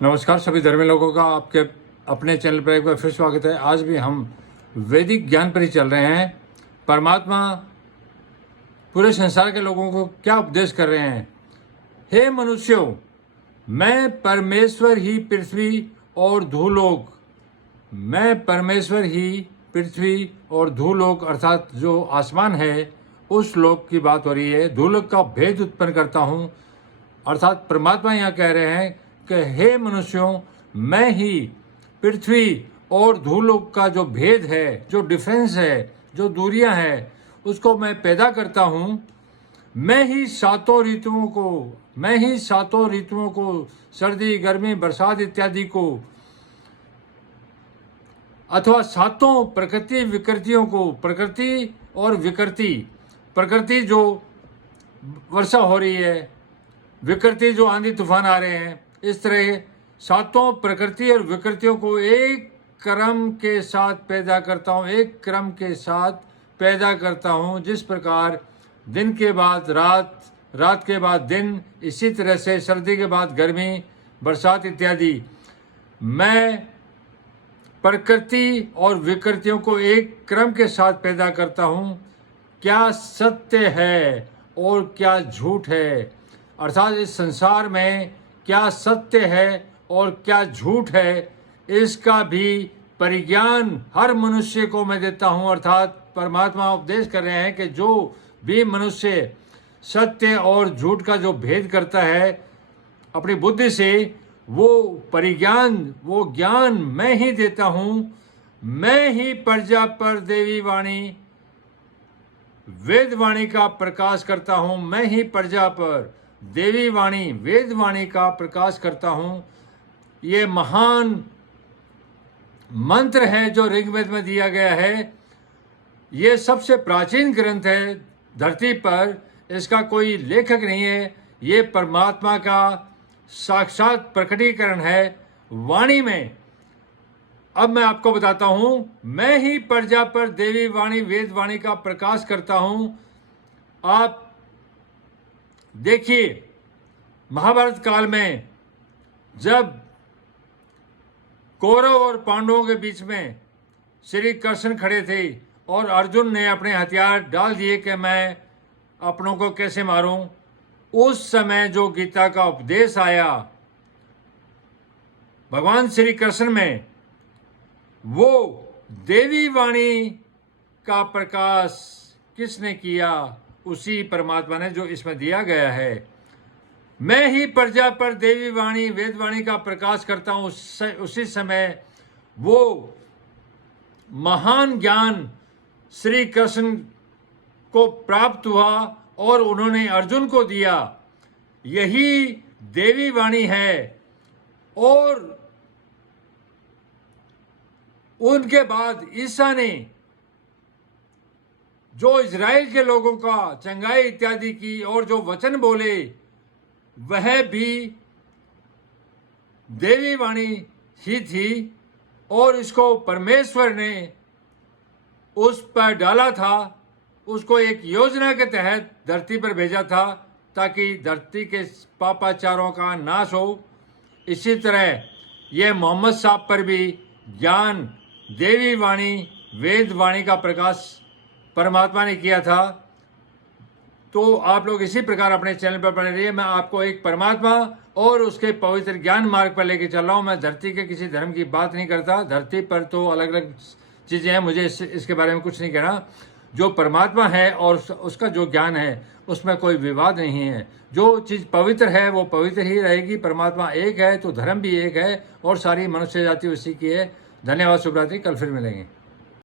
नमस्कार सभी धर्मी लोगों का आपके अपने चैनल पर एक बार फिर स्वागत है। आज भी हम वैदिक ज्ञान पर ही चल रहे हैं। परमात्मा पूरे संसार के लोगों को क्या उपदेश कर रहे हैं। हे मनुष्यों, मैं परमेश्वर ही पृथ्वी और धूलोक, मैं परमेश्वर ही पृथ्वी और धूलोक अर्थात जो आसमान है उस लोक की बात हो रही है। धूलोक का भेद उत्पन्न करता हूँ, अर्थात परमात्मा यहाँ कह रहे हैं कि हे मनुष्यों, मैं ही पृथ्वी और धूलोक का जो भेद है, जो डिफरेंस है, जो दूरियां हैं, उसको मैं पैदा करता हूँ। मैं ही सातों ऋतुओं को सर्दी, गर्मी, बरसात इत्यादि को, अथवा सातों प्रकृति विकृतियों को, प्रकृति और विकृति, प्रकृति जो वर्षा हो रही है, विकृति जो आंधी तूफान आ रहे हैं, इस तरह सातों प्रकृति और विकृतियों को एक क्रम के साथ पैदा करता हूँ, एक क्रम के साथ पैदा करता हूँ। जिस प्रकार दिन के बाद रात, रात के बाद दिन, इसी तरह से सर्दी के बाद गर्मी, बरसात इत्यादि, मैं प्रकृति और विकृतियों को एक क्रम के साथ पैदा करता हूँ। क्या सत्य है और क्या झूठ है, अर्थात इस संसार में क्या सत्य है और क्या झूठ है, इसका भी परिज्ञान हर मनुष्य को मैं देता हूँ। अर्थात परमात्मा उपदेश कर रहे हैं कि जो भी मनुष्य सत्य और झूठ का जो भेद करता है अपनी बुद्धि से, वो परिज्ञान, वो ज्ञान मैं ही देता हूँ। मैं ही प्रजा पर देवी वाणी, वेद वाणी का प्रकाश करता हूँ। मैं ही प्रजा पर देवी वाणी, वेद वाणी का प्रकाश करता हूँ। ये महान मंत्र है जो ऋग्वेद में दिया गया है। ये सबसे प्राचीन ग्रंथ है धरती पर, इसका कोई लेखक नहीं है। ये परमात्मा का साक्षात प्रकटीकरण है वाणी में। अब मैं आपको बताता हूँ, मैं ही प्रजा पर देवी वाणी, वेद वाणी का प्रकाश करता हूँ। आप देखिए, महाभारत काल में जब कौरव और पांडवों के बीच में श्री कृष्ण खड़े थे और अर्जुन ने अपने हथियार डाल दिए कि मैं अपनों को कैसे मारूं, उस समय जो गीता का उपदेश आया भगवान श्री कृष्ण में, वो देवी वाणी का प्रकाश किसने किया? उसी परमात्मा ने, जो इसमें दिया गया है। मैं ही प्रजा पर देवी वाणी, वेद वाणी का प्रकाश करता हूँ। उसी समय वो महान ज्ञान श्री कृष्ण को प्राप्त हुआ और उन्होंने अर्जुन को दिया। यही देवी वाणी है। और उनके बाद ईसा ने जो इजराइल के लोगों का चंगाई इत्यादि की और जो वचन बोले, वह भी देवी वाणी ही थी। और इसको परमेश्वर ने उस पर डाला था, उसको एक योजना के तहत धरती पर भेजा था ताकि धरती के पापाचारों का नाश हो। इसी तरह यह मोहम्मद साहब पर भी ज्ञान, देवी वाणी, वेद वाणी का प्रकाश परमात्मा ने किया था। तो आप लोग इसी प्रकार अपने चैनल पर बने रहिए। मैं आपको एक परमात्मा और उसके पवित्र ज्ञान मार्ग पर लेके चल रहा हूँ। मैं धरती के किसी धर्म की बात नहीं करता। धरती पर तो अलग अलग चीज़ें हैं, मुझे इसके बारे में कुछ नहीं कहना। जो परमात्मा है और उसका जो ज्ञान है, उसमें कोई विवाद नहीं है। जो चीज़ पवित्र है वो पवित्र ही रहेगी। परमात्मा एक है तो धर्म भी एक है और सारी मनुष्य जाति उसी की है। धन्यवाद। शुभ रात्रि। कल फिर मिलेंगे।